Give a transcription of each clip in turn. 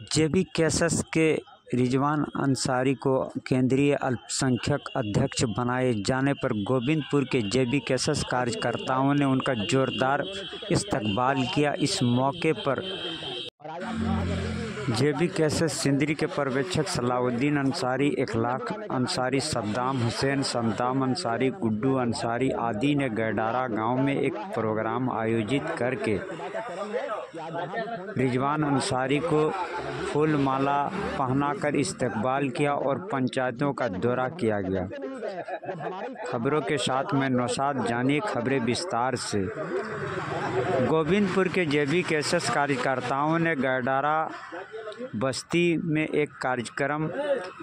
जेबी cases के रिजवान अंसारी को केंद्रीय अल्पसंख्यक अध्यक्ष बनाए जाने पर गोविंदपुर के जेबी कैसस कार्यकर्ताओं ने उनका जोरदार इस्तकबाल किया। इस मौके पर जेबी कैसस सिंदरी के पर्यवेक्षक सलाउद्दीन अंसारी, इखलाक अंसारी, सद्दाम हुसैन, सद्दाम अंसारी, गुड्डू अंसारी आदि ने गैडारा गांव में एक प्रोग्राम आयोजित करके रिजवान अंसारी को फूल माला पहनाकर इस्तकबाल किया और पंचायतों का दौरा किया गया। खबरों के साथ मैं नौशाद, जानिए खबरें विस्तार से। गोविंदपुर के जेबी कैसस कार्यकर्ताओं ने गैडारा बस्ती में एक कार्यक्रम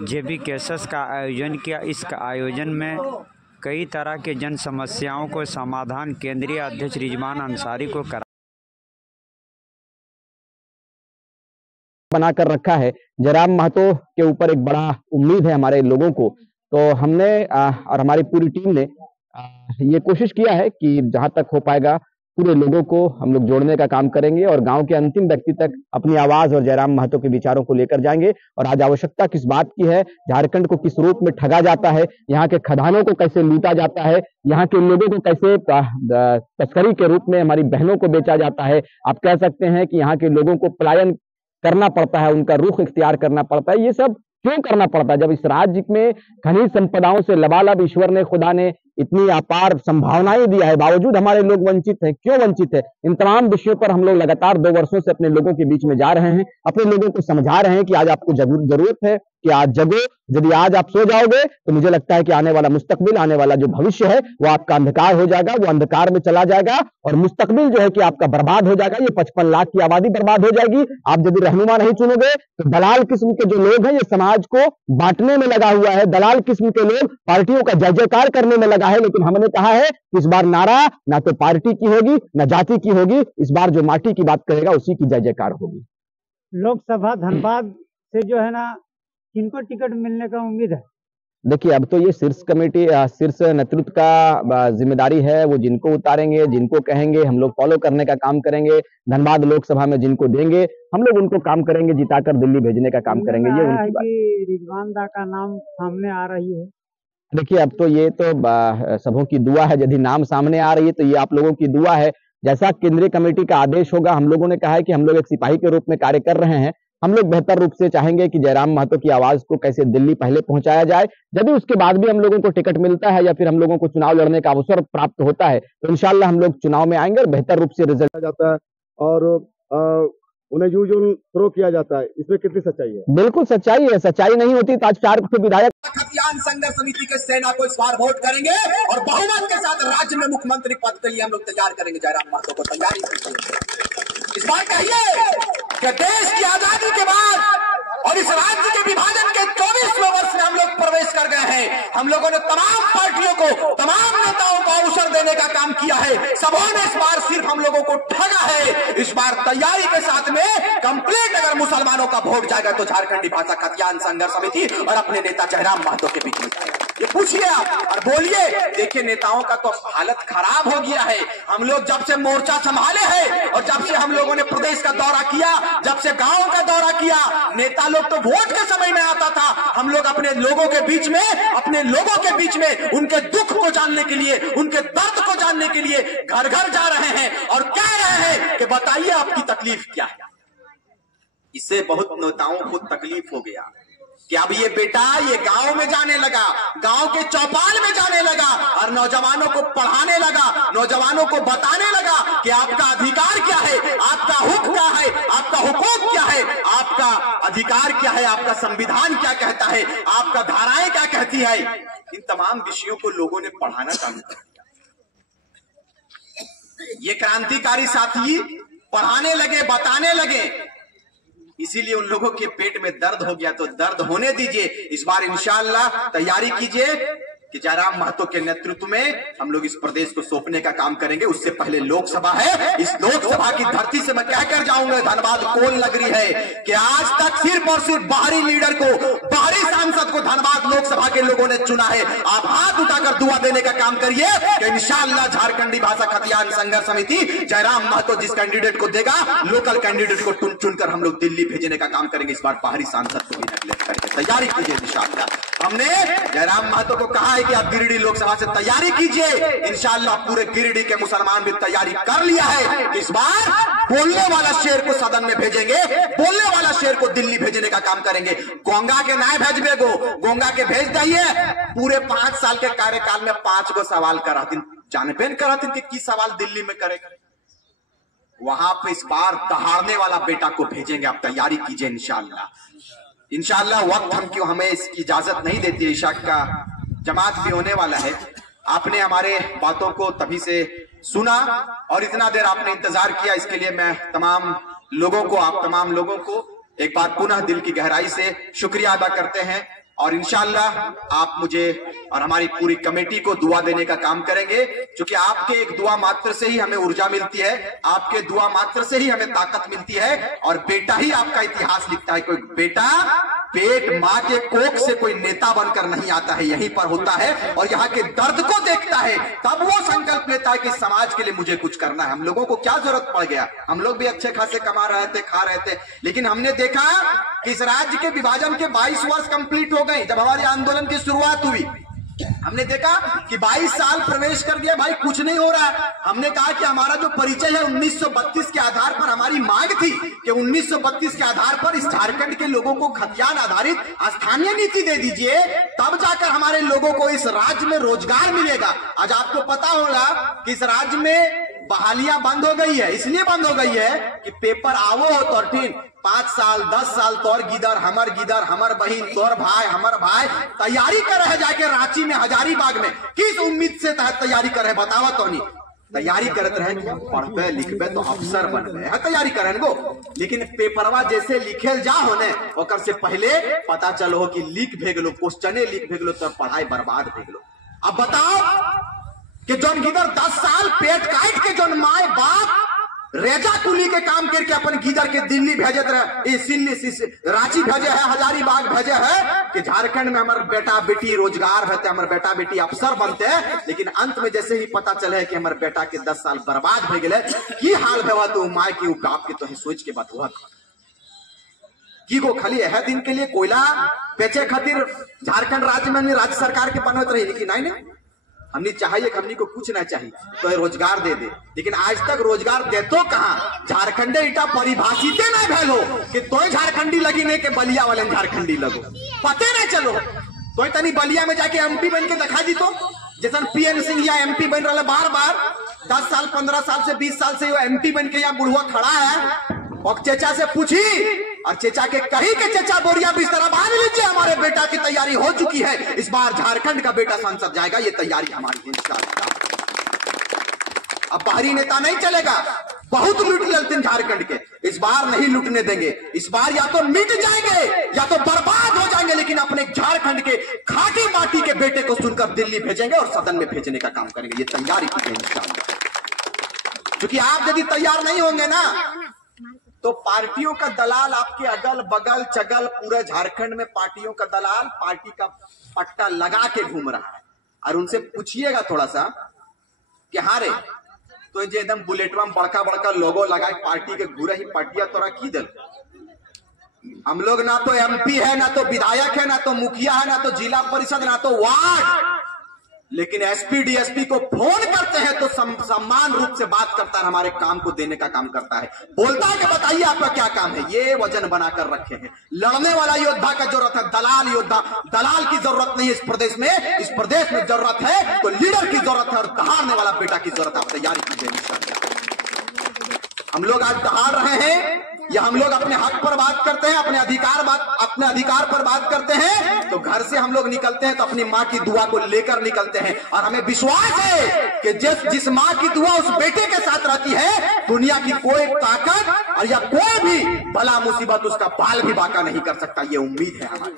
जेबी कैसस का आयोजन किया। इस आयोजन में कई तरह के जन समस्याओं को समाधान केंद्रीय अध्यक्ष रिजवान अंसारी को बनाकर रखा है। जयराम महतो के ऊपर एक बड़ा उम्मीद है हमारे लोगों को, तो हमने और हमारी पूरी टीम ने ये कोशिश किया है कि जहां तक हो पाएगा पूरे लोगों को हम लोग जोड़ने का काम करेंगे और गांव के अंतिम व्यक्ति तक अपनी आवाज और जयराम महतो के विचारों को लेकर जाएंगे। और आज आवश्यकता किस बात की है, झारखंड को किस रूप में ठगा जाता है, यहाँ के खदानों को कैसे लूटा जाता है, यहाँ के लोगों को कैसे तस्करी के रूप में हमारी बहनों को बेचा जाता है। आप कह सकते हैं कि यहाँ के लोगों को पलायन करना पड़ता है, उनका रुख इख्तियार करना पड़ता है। ये सब क्यों करना पड़ता है जब इस राज्य में खनिज संपदाओं से लबालब ईश्वर ने, खुदा ने इतनी अपार संभावनाएं दिया है, बावजूद हमारे लोग वंचित हैं। क्यों वंचित है? इन तमाम विषयों पर हम लोग लगातार 2 वर्षों से अपने लोगों के बीच में जा रहे हैं, अपने लोगों को समझा रहे हैं कि आज आपको जरूरत है कि आज जगो। यदि आज आप सो जाओगे तो मुझे लगता है कि आने वाला मुस्तकबिल, आने वाला जो भविष्य है वो आपका अंधकार हो जाएगा, वो अंधकार में चला जाएगा और मुस्तकबिल जो है कि आपका बर्बाद हो जाएगा। ये 55 लाख की आबादी बर्बाद हो जाएगी। आप यदि रहनुमा नहीं चुनोगे तो दलाल किस्म के जो लोग हैं, ये समाज को बांटने में लगा हुआ है। दलाल किस्म के लोग पार्टियों का जय जयकार करने में लगा है। लेकिन हमने कहा है इस बार नारा ना तो पार्टी की होगी ना जाति की होगी, इस बार जो माटी की बात करेगा उसी की जय जयकार होगी। लोकसभा धनबाद से जो है ना, किनको टिकट मिलने का उम्मीद है? देखिए, अब तो ये शीर्ष कमेटी, शीर्ष नेतृत्व का जिम्मेदारी है। वो जिनको उतारेंगे, जिनको कहेंगे, हम लोग फॉलो करने का काम करेंगे। धनबाद लोकसभा में जिनको देंगे हम लोग उनको काम करेंगे, जिताकर दिल्ली भेजने का काम करेंगे। ये उनकी बात। रिजवान दा का नाम सामने आ रही है। देखिए, अब तो ये तो सबों की दुआ है। यदि नाम सामने आ रही है तो ये आप लोगों की दुआ है। जैसा केंद्रीय कमेटी का आदेश होगा, हम लोगों ने कहा है कि हम लोग एक सिपाही के रूप में कार्य कर रहे हैं। हम लोग बेहतर रूप से चाहेंगे कि जयराम महतो की आवाज को कैसे दिल्ली पहले पहुंचाया जाए। यदि उसके बाद भी हम लोगों को टिकट मिलता है या फिर हम लोगों को चुनाव लड़ने का अवसर प्राप्त होता है तो इंशाल्लाह हम लोग चुनाव में आएंगे और बेहतर रूप से रिजल्ट जाता है और उन्हें यूज थ्रो किया जाता है। इसमें कितनी सच्चाई है? बिल्कुल सच्चाई है। सच्चाई नहीं होती तो आज 4 विधायक खतियान संघर्ष समिति के सेना को इस बार वोट करेंगे और बहुमत के साथ राज्य में मुख्यमंत्री पद के लिए हम लोग तैयार करेंगे जयराम महतो को। तैयारी इस बार कहिए कि देश की आजादी के बाद और इस राज्य के विभाजन के 24वें वर्ष में हम लोग प्रवेश कर गए हैं। हम लोगों ने तमाम पार्टियों को, तमाम नेताओं को अवसर देने का काम किया है। सबों ने इस बार सिर्फ हम लोगों को ठगा है। इस बार तैयारी के साथ में कंप्लीट अगर मुसलमानों का वोट जाएगा तो झारखंडी भाषा खतियान संघर्ष समिति और अपने नेता जयराम महतो के बीच में जाएगा। ये पूछिए आप और बोलिए। देखिए, नेताओं का तो हालत खराब हो गया है। हम लोग जब से मोर्चा संभाले हैं और जब से हम लोगों ने प्रदेश का दौरा किया, जब से गांव का दौरा किया, नेता लोग तो वोट के समय में आता था। हम लोग अपने लोगों के बीच में, अपने लोगों के बीच में उनके दुख को जानने के लिए, उनके दर्द को जानने के लिए घर घर जा रहे हैं और कह रहे हैं कि बताइए आपकी तकलीफ क्या है। इससे बहुत नेताओं को तकलीफ हो गया कि अब ये बेटा ये गांव में जाने लगा, गांव के चौपाल में जाने लगा और नौजवानों को पढ़ाने लगा, नौजवानों को बताने लगा कि आपका अधिकार क्या है, आपका हुक्म क्या है, आपका हुकूक क्या है, आपका अधिकार क्या है, आपका संविधान क्या कहता है, आपका धाराएं क्या कहती है। इन तमाम विषयों को लोगों ने पढ़ाना चालू कर दिया। ये क्रांतिकारी साथी पढ़ाने लगे, बताने लगे, इसीलिए उन लोगों के पेट में दर्द हो गया। तो दर्द होने दीजिए। इस बार इंशाअल्लाह तैयारी कीजिए। कि जयराम महतो के नेतृत्व में हम लोग इस प्रदेश को सौंपने का काम करेंगे। उससे पहले लोकसभा है, इस लोकसभा की धरती से मैं कहकर जाऊंगा, धनबाद कोल नगरी है कि आज तक सिर्फ और सिर्फ बाहरी लीडर को, बाहरी सांसद को धनबाद लोकसभा के लोगों ने चुना है। आप हाथ उठाकर दुआ देने का काम करिए कि इंशाअल्लाह झारखंडी भाषा खतियान संघर्ष समिति जयराम महतो जिस कैंडिडेट को देगा, लोकल कैंडिडेट को चुनकर हम लोग दिल्ली भेजने का काम करेंगे। इस बार बाहरी सांसद को भी नेगलेक्ट करके तैयारी कीजिए इंशाअल्लाह। हमने जयराम महतो को कहा है कि आप गिरिडीह लोकसभा से तैयारी कीजिए। इंशाअल्लाह पूरे गिरिडीह के मुसलमान भी तैयारी कर लिया है। इस बार बोलने वाला शेर को सदन में भेजेंगे, बोलने वाला शेर को दिल्ली भेजने का काम करेंगे। गोंगा के नाय भेजबे गो, गोंगा के भेज दिए। पूरे 5 साल के कार्यकाल में 5 गो सवाल करातीन, जानबेन करातीन कि की सवाल दिल्ली में करेगा। वहां पे इस बार दहाड़ने वाला बेटा को भेजेंगे। आप तैयारी कीजिए इंशाअल्लाह। इंशाअल्लाह वक्त हम क्यों हमें इसकी इजाजत नहीं देती है। इशा का जमात भी होने वाला है। आपने हमारे बातों को तभी से सुना और इतना देर आपने इंतजार किया, इसके लिए मैं तमाम लोगों को, आप तमाम लोगों को एक बार पुनः दिल की गहराई से शुक्रिया अदा करते हैं। और इंशाअल्लाह आप मुझे और हमारी पूरी कमेटी को दुआ देने का काम करेंगे, क्योंकि आपके एक दुआ मात्र से ही हमें ऊर्जा मिलती है, आपके दुआ मात्र से ही हमें ताकत मिलती है। और बेटा ही आपका इतिहास लिखता है। कोई बेटा पेट मां के कोख से कोई नेता बनकर नहीं आता है, यहीं पर होता है और यहाँ के दर्द को देखता है, तब वो संकल्प लेता है कि समाज के लिए मुझे कुछ करना है। हम लोगों को क्या जरूरत पड़ गया, हम लोग भी अच्छे खासे कमा रहे थे, खा रहे थे, लेकिन हमने देखा कि इस राज्य के विभाजन के 22 वर्ष कंप्लीट हो गए। जब हमारे आंदोलन की शुरुआत हुई, हमने देखा कि 22 साल प्रवेश कर दिया, भाई कुछ नहीं हो रहा है। हमने कहा कि हमारा जो परिचय है 1932 के आधार पर, हमारी मांग थी कि 1932 के आधार पर इस झारखंड के लोगों को खतियान आधारित स्थानीय नीति दे दीजिए, तब जाकर हमारे लोगों को इस राज्य में रोजगार मिलेगा। आज आपको पता होगा कि इस राज्य में बहालियां बंद हो गई है। इसलिए बंद हो गई है कि पेपर आवो हो तो ठीक 5 साल 10 साल तोर गिदर, हमर बहिन, तोर भाई, हमर भाई तैयारी कर रहे जाके रांची में, हजारीबाग में। किस उम्मीद से तहत तैयारी कर रहे बतावा तो नहीं। तैयारी करते रहे कि हम पढ़बे लिखबे तो अफसर बनबे है, तैयारी करे गो, लेकिन पेपरवा जैसे लिखेल जा होने ओकर से पहले पता चलो कि लीक भेगलो, क्वेश्चने लीक भेगलो तो पढ़ाई बर्बाद भेगलो। अब बताओ कि जौन गिदर 10 साल पेट काट के जौन माए बाप रेजा कुली के काम करके अपन गिदर के दिल्ली भेजत रहे, रांची भेजे है, हजारीबाग भेजे है कि झारखंड में हमारे बेटा बेटी रोजगार होते, हमारे बेटा बेटी अफसर बनते हैं। लेकिन अंत में जैसे ही पता चले कि हमारे बेटा के 10 साल बर्बाद हो गए, की हाल भेवा तो माए की बाप के तो सोच के बात हुआ की गो खाली है दिन के लिए कोयला बेचे खातिर झारखंड राज्य में राज्य सरकार के बनत रही, लेकिन नहीं हमने चाहिए, हमने को कुछ ना चाहिए तो रोजगार दे दे। लेकिन आज तक रोजगार दे तो कहां, झारखंडे इटा परिभाषित ना भेलो कि तो झारखंडी लगी नहीं के बलिया वाले झारखंडी लगो, पते नहीं चलो तो तनी बलिया में जाके एमपी बन के दिखा दी तो जैसा पीएन सिंह या एमपी बन रहा बार बार 10 साल 15 साल से 20 साल से वो एमपी बन के यहाँ बुढ़वा खड़ा है। और चेचा से पूछी और चेचा के कही के चेचा बोरिया बिस्तर बांध लीजिए, हमारे बेटा की तैयारी हो चुकी है, इस बार झारखंड का बेटा सांसद जाएगा, ये तैयारी हमारी इंशाअल्लाह। अब बाहरी नेता नहीं चलेगा, बहुत लूट लेते हैं झारखंड के, इस बार नहीं लूटने देंगे। इस बार या तो मिट जाएंगे या तो बर्बाद हो जाएंगे, लेकिन अपने झारखंड के खाटी माटी के बेटे को सुनकर दिल्ली भेजेंगे और सदन में भेजने का काम करेंगे। ये तैयारी की इंशाअल्लाह। क्योंकि आप यदि तैयार नहीं होंगे ना तो पार्टियों का दलाल आपके अगल बगल चगल पूरे झारखंड में पार्टियों का दलाल पार्टी का पट्टा लगा के घूम रहा है। और उनसे पूछिएगा थोड़ा सा कि हाँ रे तो जो एकदम बुलेटवा में बड़का बड़का लोगो लगाए पार्टी के घूरे ही पार्टिया तोरा की दल। हम लोग ना तो एमपी है, ना तो विधायक है, ना तो मुखिया है, ना तो जिला परिषद, ना तो वार्ड, लेकिन एसपी डीएसपी को फोन करते हैं तो सम्मान रूप से बात करता है, हमारे काम को देने का काम करता है, बोलता है कि बताइए आपका क्या काम है। ये वजन बनाकर रखे हैं। लड़ने वाला योद्धा का जरूरत है, दलाल योद्धा, दलाल की जरूरत नहीं है इस प्रदेश में। इस प्रदेश में जरूरत है तो लीडर की जरूरत है और दहाड़ने वाला बेटा की जरूरत है। आप तैयारी कीजिए इंशाअल्लाह। हम लोग आज दहाड़ रहे हैं या हम लोग अपने हक पर बात करते हैं, अपने अधिकार पर बात करते हैं, तो घर से हम लोग निकलते हैं तो अपनी माँ की दुआ को लेकर निकलते हैं। और हमें विश्वास है कि जिस माँ की दुआ उस बेटे के साथ रहती है, दुनिया की कोई ताकत और या कोई भी भला मुसीबत उसका बाल भी बांका नहीं कर सकता। ये उम्मीद है हमारी।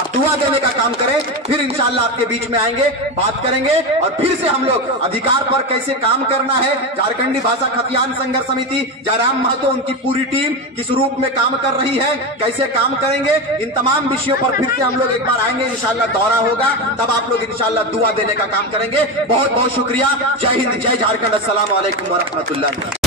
आप दुआ देने का काम करें, फिर इंशाल्लाह आपके बीच में आएंगे, बात करेंगे और फिर से हम लोग अधिकार पर कैसे काम करना है, झारखंडी भाषा खतियान संघर्ष समिति, जयराम महतो, उनकी पूरी टीम किस रूप में काम कर रही है, कैसे काम करेंगे, इन तमाम विषयों पर फिर से हम लोग एक बार आएंगे। इंशाल्लाह दौरा होगा, तब आप लोग इंशाल्लाह दुआ देने का काम करेंगे। बहुत बहुत शुक्रिया। जय हिंद, जय झारखंड, अस्सलाम वालेकुम व रहमतुल्लाह।